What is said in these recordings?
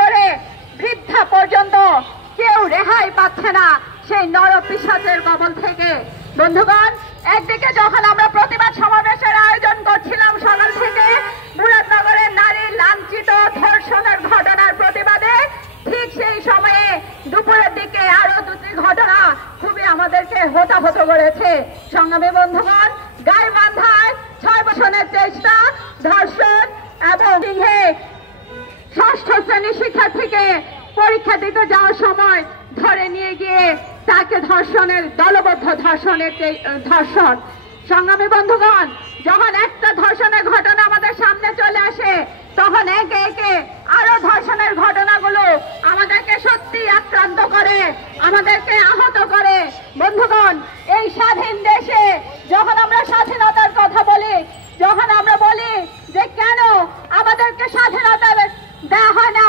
করে বৃদ্ধা পর্যন্ত কেউ রেহাই পাচ্ছে না সেই নরপিশাচের কবল থেকে। বন্ধুগণ, একদিকে যখন আমরা প্রতিবাদ সমাবেশের আয়োজন করছিলাম সকাল থেকে মুরাদনগরের নারী লাঞ্ছিত ধর্ষণের ঘটনার প্রতিবাদে, ঠিক সেই সময়ে দুপুরের দিকে আরো দুটি ঘটনা খুবই আমাদেরকে হতাহত করেছে। সংগ্রামী বন্ধুগণ, গাইবান্ধায় 6 বছরের চেষ্টা, ধর্ষণ এবং ষষ্ঠ শ্রেণী শিক্ষার্থীকে পরীক্ষা দিতে যাওয়ার সময় ধরে নিয়ে গিয়ে তাকে দলবদ্ধ ধর্ষণ। সংগ্রামী বন্ধুগণ, যখন একটা ধর্ষণের ঘটনা আমাদের সামনে চলে আসে তখন একে একে আরো ধর্ষণের ঘটনাগুলো আমাদেরকে সত্যি আক্রান্ত করে, আমাদেরকে আহত করে। বন্ধুগণ, এই স্বাধীন দেশে যখন আমরা স্বাধীনতার কথা বলি, যখন আমরা বলি যে কেন আমাদেরকে স্বাধীনতা দেওয়া হয় না,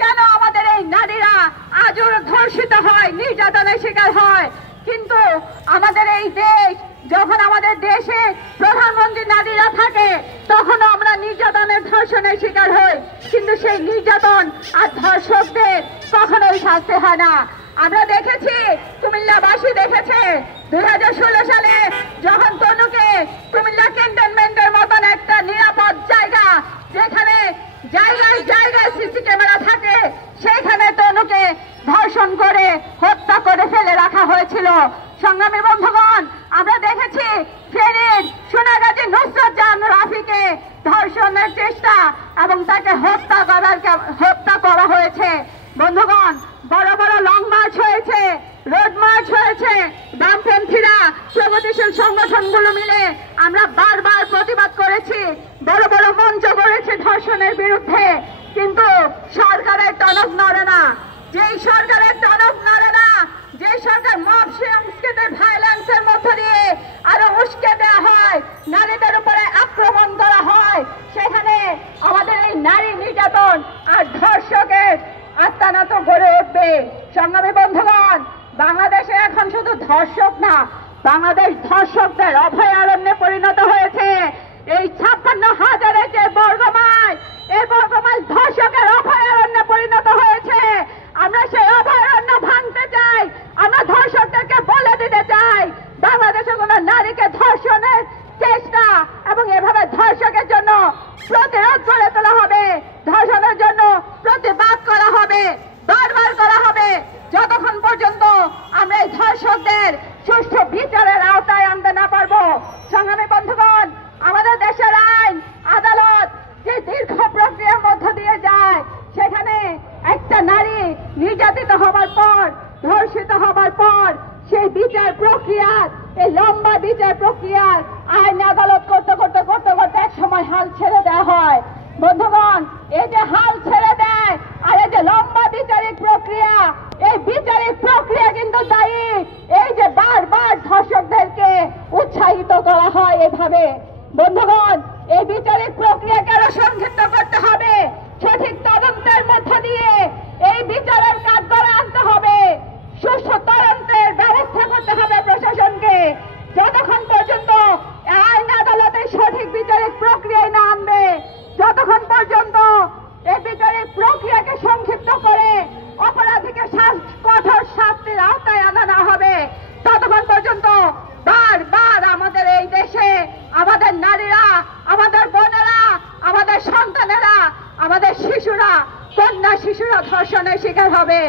কেন আমাদের এই নারীরা আজও ধর্ষিত হয়, নির্যাতনের শিকার হয়, কিন্তু আমাদের এই দেশ, যখন আমাদের দেশে প্রধানমন্ত্রী নারীরা থাকে তখনও আমরা নির্যাতনের ধর্ষণের শিকার হই, কিন্তু সেই নির্যাতন আর ধর্ষকদের কখনোই শাস্তি হয় না। আমরা দেখেছি, কুমিল্লাবাসী দেখেছে 2016 সালে যখন তনুকে কুমিল্লা ক্যান্টনমেন্টের মতন একটা নিরাপদ জায়গা, যেখানে জায়গায় জায়গায় সিসি ক্যামেরা থাকে, সেইখানে তনুকে ধর্ষণ করে হত্যা করে ফেলে রাখা হয়েছিল। সংগ্রামী বন্ধুগণ, আমরা দেখেছি ফেনীর সোনাগাজী নুসরাত জাহান রাফিকে ধর্ষণের চেষ্টা এবং তাকে হত্যা করা হয়েছে। বন্ধুগণ, বড় বড় লং মার্চ হয়েছে, রোড মার্চ হয়েছে, বামপন্থীরা প্রগতিশীল সংগঠনগুলো মিলে আমরা বারবার প্রতিবাদ করেছি, বড় বড় মঞ্চ করেছি ধর্ষণের বিরুদ্ধে, কিন্তু সরকারের টনক নড়ে না। যেই সরকারের টনক নড়ে না, যে সরকার মব সংস্কৃতির ভায়োলেন্সের মধ্য দিয়ে আরো উস্কে দেওয়া হয়, নারীদের উপরে আক্রমণ করা হয়, সেখানে আমাদের এই নারী নির্যাতন আর ধর্ষকের আস্তানা তো গড়ে উঠবে। সংগ্রামী বন্ধুগণ, বাংলাদেশে এখন শুধু ধর্ষক না, বাংলাদেশ ধর্ষকদের অভয়ারণ্যে পরিণত হয়েছে। এই 56,000 যে বর্গমাইল, এই বর্গমাইল ধর্ষকের অভয়ারণ্যে পরিণত হয়েছে। আমরা সেই অভয়ারণ্য ভাঙতে চাই, আমরা ধর্ষকদেরকে বলে দিতে চাই বাংলাদেশে কোন নারীকে ধর্ষণের চেষ্টা এবং এভাবে ধর্ষকের জন্য প্রতিরোধ গড়ে তোলা হবে, ধর্ষণের জন্য প্রতিবাদ করা হবে, বারবার করা হবে, যতক্ষণ পর্যন্ত আমরা এই ধর্ষকদের সুষ্ঠু বিচারের আওতায় আনতে না পারবো। সংগ্রামী বন্ধুগণ, আমাদের দেশের আইন আদালত যে দীর্ঘ প্রক্রিয়ার মধ্য দিয়ে যায়, সেখানে একটা নারী নির্যাতিত হবার পর, ধর্ষিত হবার পর সেই বিচার প্রক্রিয়ার, এই লম্বা বিচার প্রক্রিয়ার আইন আদালত করতে করতে করতে করতে এক সময় হাল ছেড়ে দেওয়া হয়। বন্ধুগণ, এই যে হাল ছেড়ে দেয় আর এই যে লম্বা বিচারিক প্রক্রিয়া, এই বিচারিক প্রক্রিয়া কিন্তু দায়ী এই যে বারবার ধর্ষকদেরকে উৎসাহিত করা হয় এভাবে। বন্ধুগণ, এই বিচারিক প্রক্রিয়াকে আরো সংক্ষিপ্ত করতে হবে, সঠিক তদন্তের মধ্য দিয়ে এই বিচারের কাঠগড়ায় আনতে হবে, সুষ্ঠু তদন্তের ব্যবস্থা করতে হবে প্রশাসনকে। যতক্ষণ পর্যন্ত আইন আদালতে সঠিক বিচারিক প্রক্রিয়ায় না আনবে, যতক্ষণ পর্যন্ত এই বিচারিক প্রক্রিয়াকে সংক্ষিপ্ত করে অপরাধীকে কঠোর শাস্তির আওতায় আনা না হবে, ততক্ষণ পর্যন্ত বারবার আমাদের এই দেশে আমাদের নারীরা, আমাদের বোনেরা, আমাদের সন্তানেরা, আমাদের শিশুরা, কন্যা শিশুরা ধর্ষণের শিকার হবে।